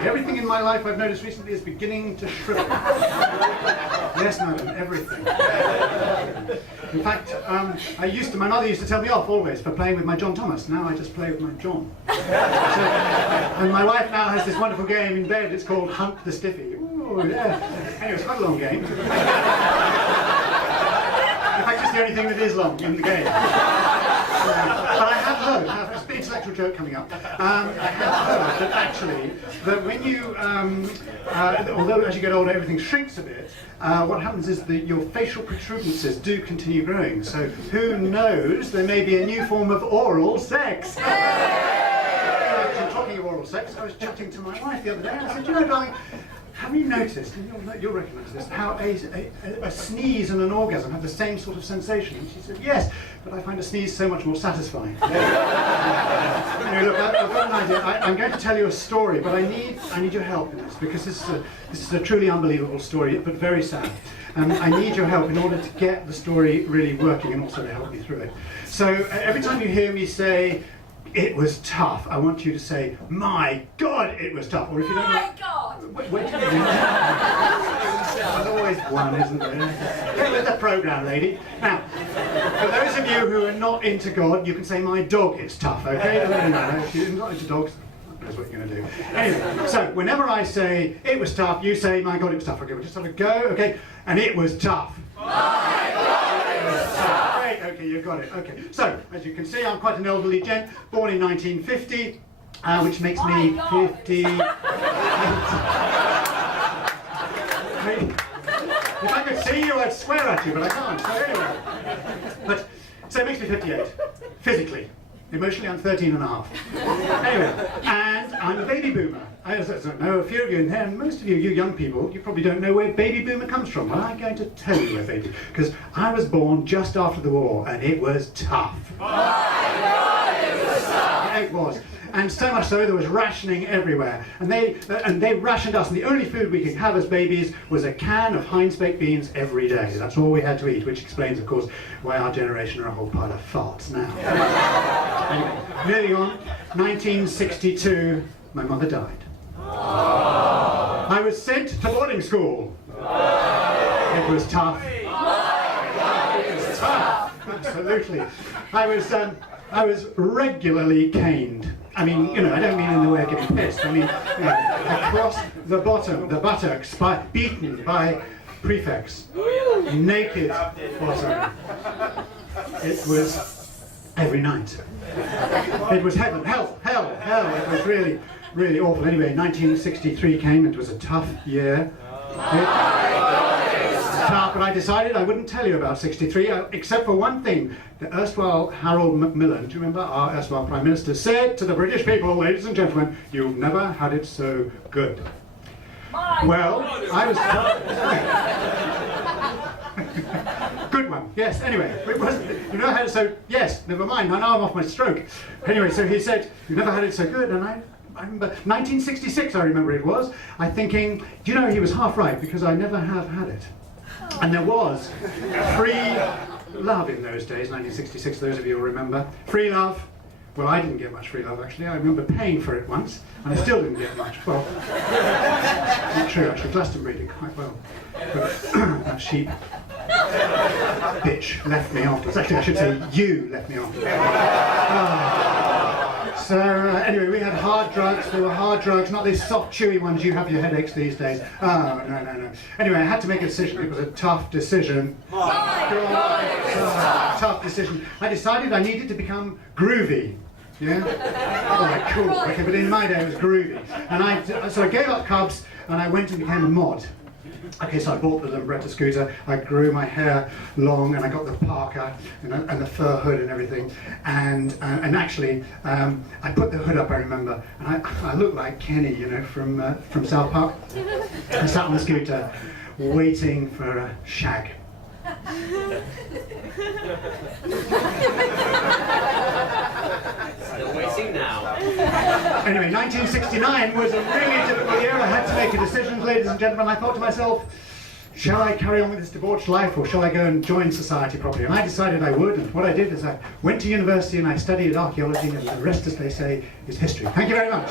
actually. Everything in my life I've noticed recently is beginning to shrivel. Yes, madam, everything. In fact, my mother used to tell me off always for playing with my John Thomas. Now I just play with my John. And my wife now has this wonderful game in bed. It's called Hunt the Stiffy. Ooh, yeah. Anyway, it's quite a long game. In fact, it's the only thing that is long in the game. But I have heard, it's an intellectual joke coming up, I have heard that actually, that when you, although as you get older everything shrinks a bit, what happens is that your facial protuberances do continue growing. So who knows, there may be a new form of oral sex. Talking of oral sex, I was chatting to my wife the other day and I said, you know, darling, have you noticed, and you'll recognise this, how a sneeze and an orgasm have the same sort of sensation? And she said, yes, but I find a sneeze so much more satisfying. Anyway, look, I've got an idea. I'm going to tell you a story, but I need your help in this, because this is a truly unbelievable story, but very sad. And I need your help in order to get the story really working and also to help me through it. So every time you hear me say, it was tough, I want you to say, my God, it was tough. Or if you don't know, my God! There's always one, isn't there? Get with the program, lady. Now, for those of you who are not into God, you can say, my dog is tough, okay? No. If you're not into dogs, God knows what you're going to do. Anyway, so whenever I say, it was tough, you say, my God, it was tough. Okay, we'll just have a go, okay? And it was tough. My God, it was tough. Great, okay, you got it. Okay, so, as you can see, I'm quite an elderly gent, born in 1950, which makes me 50... If I could see you, I'd swear at you, but I can't. So anyway, so it makes me 58, physically. Emotionally, I'm 13 and a half. Anyway, and I'm a baby boomer. I know a few of you in here, and most of you young people, you probably don't know where baby boomer comes from. Well, I'm going to tell you where baby, because I was born just after the war, and it was tough. My God, it was tough. Yeah, it was. And so much so, there was rationing everywhere. And they rationed us, and the only food we could have as babies was a can of Heinz baked beans every day. That's all we had to eat, which explains, of course, why our generation are a whole pile of farts now. Anyway, moving on, 1962, my mother died. I was sent to boarding school. It was tough. It was tough, absolutely. I was regularly caned. I mean, you know, I don't mean in the way of getting pissed. I mean, you know, across the bottom, the buttocks, beaten by prefects. Naked bottom. It was every night. It was heaven, hell. It was really, really awful. Anyway, 1963 came. It was a tough year. Tough, but I decided I wouldn't tell you about 63, except for one thing. The erstwhile Harold Macmillan, do you remember, our erstwhile Prime Minister, said to the British people, ladies and gentlemen, you've never had it so good. Well, I was... Good one, yes, anyway, it wasn't, you never had it so... Yes, never mind, now I'm off my stroke. Anyway, so he said, you've never had it so good, and I remember, 1966 I remember it was, I'm thinking, do you know, he was half right, because I never have had it. And there was free love in those days, 1966, those of you will remember. Free love. Well, I didn't get much free love, actually. I remember paying for it once, and I still didn't get much. Well, not true, actually. Glastonbury did quite well. But that sheep bitch left me afterwards. Actually, I should say you left me afterwards. So anyway, we had hard drugs. They were hard drugs, not these soft, chewy ones you have your headaches these days. Oh, no. Anyway, I had to make a decision. It was a tough decision. Tough decision. I decided I needed to become groovy. Yeah? All right, cool. Okay, but in my day it was groovy. And so I gave up Cubs and I went and became a mod. Okay, so I bought the Lambretta scooter, I grew my hair long, and I got the parka and the fur hood and everything, and actually I put the hood up, I remember, and I looked like Kenny, you know, from South Park. I sat on the scooter waiting for a shag. Still waiting now. Anyway, 1969 was a really difficult year. I had to make a decision, ladies and gentlemen. I thought to myself, shall I carry on with this debauched life, or shall I go and join society properly? And I decided I would, and what I did is I went to university and I studied archaeology, and the rest, as they say, is history. Thank you very much.